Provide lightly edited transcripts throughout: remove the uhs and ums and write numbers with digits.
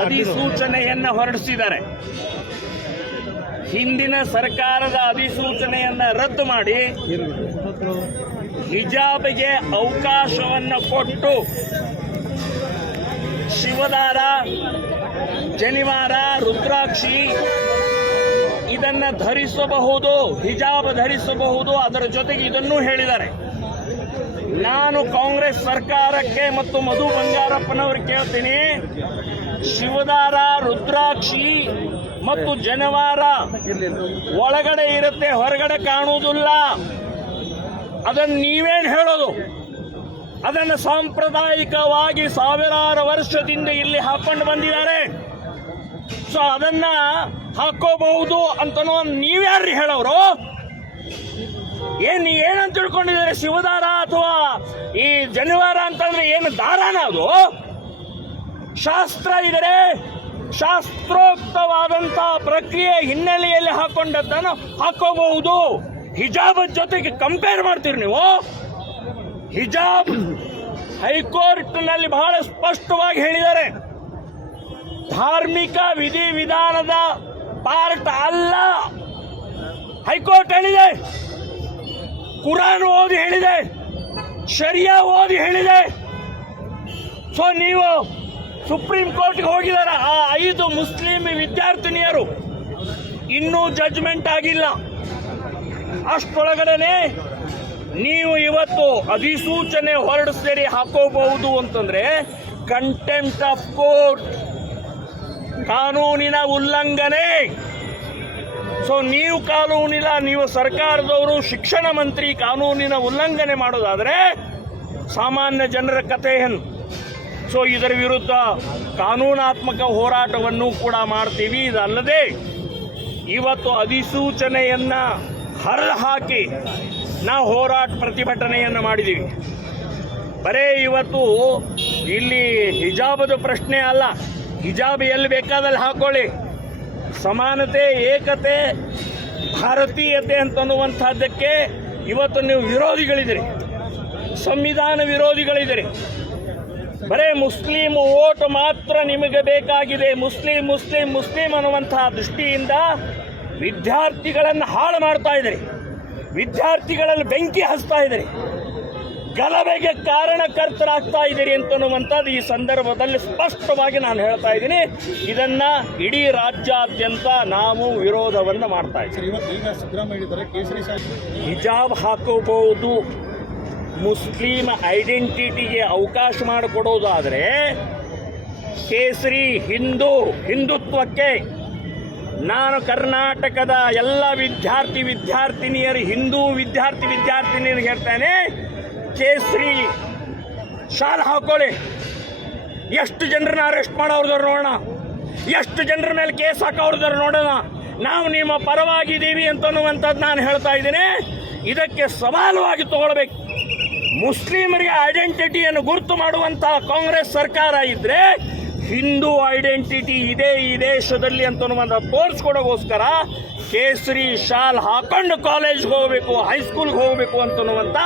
ಅಧಿಸೂಚನೆಯನ್ನ ಹೊರಡಿಸಿದ್ದಾರೆ. ಹಿಂದಿನ ಸರ್ಕಾರದ ಅಧಿಸೂಚನೆಯನ್ನ ರದ್ದು ಮಾಡಿ ಹಿಜಾಬ್ಗೆ ಅವಕಾಶವನ್ನು ಕೊಟ್ಟು ಶಿವದಾರ, ಜನಿವಾರ, ರುದ್ರಾಕ್ಷಿ ಇದನ್ನ ಧರಿಸಬಹುದು, ಹಿಜಾಬ್ ಧರಿಸಬಹುದು. ಅದರ ಜೊತೆಗೆ ಇದನ್ನೂ ಹೇಳಿದ್ದಾರೆ. ನಾನು ಕಾಂಗ್ರೆಸ್ ಸರ್ಕಾರಕ್ಕೆ ಮತ್ತು ಮಧು ಬಂಗಾರಪ್ಪನವ್ರಿಗೆ ಕೇಳ್ತೀನಿ, ಶಿವದಾರ, ರುದ್ರಾಕ್ಷಿ ಮತ್ತು ಜನವಾರ ಒಳಗಡೆ ಇರುತ್ತೆ, ಹೊರಗಡೆ ಕಾಣುವುದಿಲ್ಲ. ಅದನ್ನು ನೀವೇನು ಹೇಳೋದು? ಅದನ್ನು ಸಾಂಪ್ರದಾಯಿಕವಾಗಿ ಸಾವಿರಾರು ವರ್ಷದಿಂದ ಇಲ್ಲಿ ಹಾಕೊಂಡು ಬಂದಿದ್ದಾರೆ. ಸೊ ಅದನ್ನ ಹಾಕೋಬಹುದು ಅಂತನೋ ನೀವ್ಯಾರು ಹೇಳೋರು? ಏನಂತ ತಿಳ್ಕೊಂಡಿದ್ದಾರೆ? ಶಿವದಾರ ಅಥವಾ ಈ ಜನಿವಾರ ಅಂತಂದ್ರೆ ಏನು ದಾರಾನ? ಅದು ಶಾಸ್ತ್ರ ಇದರೆ ಶಾಸ್ತ್ರೋಕ್ತವಾದಂತ ಪ್ರಕ್ರಿಯೆ ಹಿನ್ನೆಲೆಯಲ್ಲಿ ಹಾಕೊಂಡದ್ದನ್ನು ಹಾಕೋಬಹುದು. ಹಿಜಾಬ್ ಜೊತೆಗೆ ಕಂಪೇರ್ ಮಾಡ್ತೀರಿ ನೀವು? ಹಿಜಾಬ್ ಹೈಕೋರ್ಟ್ನಲ್ಲಿ ಬಹಳ ಸ್ಪಷ್ಟವಾಗಿ ಹೇಳಿದ್ದಾರೆ, ಧಾರ್ಮಿಕ ವಿಧಿವಿಧಾನದ ಪಾರ್ಟ್ ಅಲ್ಲ. ಹೈಕೋರ್ಟ್ ಹೇಳಿದೆ, ಕುರಾನ್ ಓದಿ ಹೇಳಿದೆ, ಶರಿಯಾ ಓದಿ ಹೇಳಿದೆ. ಸೊ ನೀವು ಸುಪ್ರೀಂ ಕೋರ್ಟ್ಗೆ ಹೋಗಿದ್ದಾರೆ. ಆ 5 ಮುಸ್ಲಿಂ ವಿದ್ಯಾರ್ಥಿನಿಯರು ಇನ್ನೂ ಜಡ್ಜ್ಮೆಂಟ್ ಆಗಿಲ್ಲ. ಅಷ್ಟೊಳಗಡೆ ನೀವು ಇವತ್ತು ಅಧಿಸೂಚನೆ ಹೊರಡಿಸ್ತೀರಿ ಹಾಕೋಬಹುದು ಅಂತಂದ್ರೆ ಕಂಟೆಂಪ್ಟ್ ಆಫ್ ಕೋರ್ಟ್, ಕಾನೂನಿನ ಉಲ್ಲಂಘನೆ. ಸೊ ನೀವು ಸರ್ಕಾರದವರು, ಶಿಕ್ಷಣ ಮಂತ್ರಿ ಕಾನೂನಿನ ಉಲ್ಲಂಘನೆ ಮಾಡೋದಾದ್ರೆ ಸಾಮಾನ್ಯ ಜನರ ಕಥೆ ಏನು? ಸೊ ಇದರ ವಿರುದ್ಧ ಕಾನೂನಾತ್ಮಕ ಹೋರಾಟವನ್ನು ಕೂಡ ಮಾಡ್ತೀವಿ. ಇದಲ್ಲದೆ ಇವತ್ತು ಅಧಿಸೂಚನೆಯನ್ನ ಹರಿದು ಹಾಕಿ ನಾವು ಪ್ರತಿಭಟನೆಯನ್ನು ಮಾಡಿದ್ದೀವಿ. ಬರೇ ಇವತ್ತು ಇಲ್ಲಿ ಹಿಜಾಬದ ಪ್ರಶ್ನೆ ಅಲ್ಲ, ಹಿಜಾಬ್ ಎಲ್ಲಿ ಬೇಕಾದಲ್ಲಿ ಹಾಕೊಳ್ಳಿ. ಸಮಾನತೆ, ಏಕತೆ, ಭಾರತೀಯತೆ ಅಂತನ್ನುವಂಥದ್ದಕ್ಕೆ ಇವತ್ತು ನೀವು ವಿರೋಧಿಗಳಿದ್ದೀರಿ, ಸಂವಿಧಾನ ವಿರೋಧಿಗಳಿದ್ದೀರಿ. ಬರೇ ಮುಸ್ಲಿಂ ಓಟ್ ಮಾತ್ರ ನಿಮಗೆ ಬೇಕಾಗಿದೆ. ಮುಸ್ಲಿಂ ಅನ್ನುವಂತಹ ದೃಷ್ಟಿಯಿಂದ ವಿದ್ಯಾರ್ಥಿಗಳನ್ನು ಹಾಳು ಮಾಡ್ತಾ ಇದ್ದೀರಿ, ವಿದ್ಯಾರ್ಥಿಗಳಲ್ಲಿ ಬೆಂಕಿ ಹಚ್ತಾ ಇದ್ದೀರಿ, ಗಲಭೆಗೆ ಕಾರಣಕರ್ತರಾಗ್ತಾ ಇದ್ದೀರಿ ಅಂತನ್ನುವಂಥದ್ದು ಈ ಸಂದರ್ಭದಲ್ಲಿ ಸ್ಪಷ್ಟವಾಗಿ ನಾನು ಹೇಳ್ತಾ ಇದ್ದೀನಿ. ಇದನ್ನ ಇಡೀ ರಾಜ್ಯಾದ್ಯಂತ ನಾವು ವಿರೋಧವನ್ನು ಮಾಡ್ತಾ ಇದ್ದೀವಿ. ಹಿಜಾಬ್ ಹಾಕೋಬಹುದು, ಮುಸ್ಲಿಂ ಐಡೆಂಟಿಟಿಗೆ ಅವಕಾಶ ಮಾಡಿಕೊಡೋದಾದರೆ ಕೇಸರಿ ಹಿಂದುತ್ವಕ್ಕೆ ನಾನು ಕರ್ನಾಟಕದ ಎಲ್ಲ ವಿದ್ಯಾರ್ಥಿನಿಯರು, ಹಿಂದೂ ವಿದ್ಯಾರ್ಥಿನಿಯರಿಗೆ ಹೇಳ್ತೇನೆ, ಕೇಸರಿ ಶಾಲ್ ಹಾಕೊಳ್ಳಿ. ಎಷ್ಟು ಜನರನ್ನ ಅರೆಸ್ಟ್ ಮಾಡೋರ್ದವ್ರು ನೋಡೋಣ, ಎಷ್ಟು ಜನರ ಮೇಲೆ ಕೇಸ್ ಹಾಕೋರ್ದವ್ರು ನೋಡೋಣ. ನಾವು ನಿಮ್ಮ ಪರವಾಗಿದ್ದೀವಿ ಅಂತನ್ನುವಂಥದ್ದು ನಾನು ಹೇಳ್ತಾ ಇದ್ದೀನಿ. ಇದಕ್ಕೆ ಸವಾಲುವಾಗಿ ತಗೊಳ್ಬೇಕು. ಮುಸ್ಲಿಮರಿಗೆ ಐಡೆಂಟಿಟಿಯನ್ನು ಗುರುತು ಮಾಡುವಂತಹ ಕಾಂಗ್ರೆಸ್ ಸರ್ಕಾರ ಇದ್ರೆ ಹಿಂದೂ ಐಡೆಂಟಿಟಿ ಇದೆ ಈ ದೇಶದಲ್ಲಿ ಅಂತನ್ನುವಂಥ ತೋರಿಸ್ಕೊಡೋಗೋಸ್ಕರ ಕೇಸರಿ ಶಾಲ್ ಹಾಕೊಂಡು ಕಾಲೇಜ್ಗೆ ಹೋಗಬೇಕು, ಹೈಸ್ಕೂಲ್ಗೆ ಹೋಗಬೇಕು ಅಂತನ್ನುವಂಥ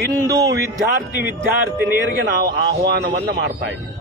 ಹಿಂದೂ ವಿದ್ಯಾರ್ಥಿನಿಯರಿಗೆ ನಾವು ಆಹ್ವಾನವನ್ನು ಮಾಡ್ತಾ ಇದ್ದೀವಿ.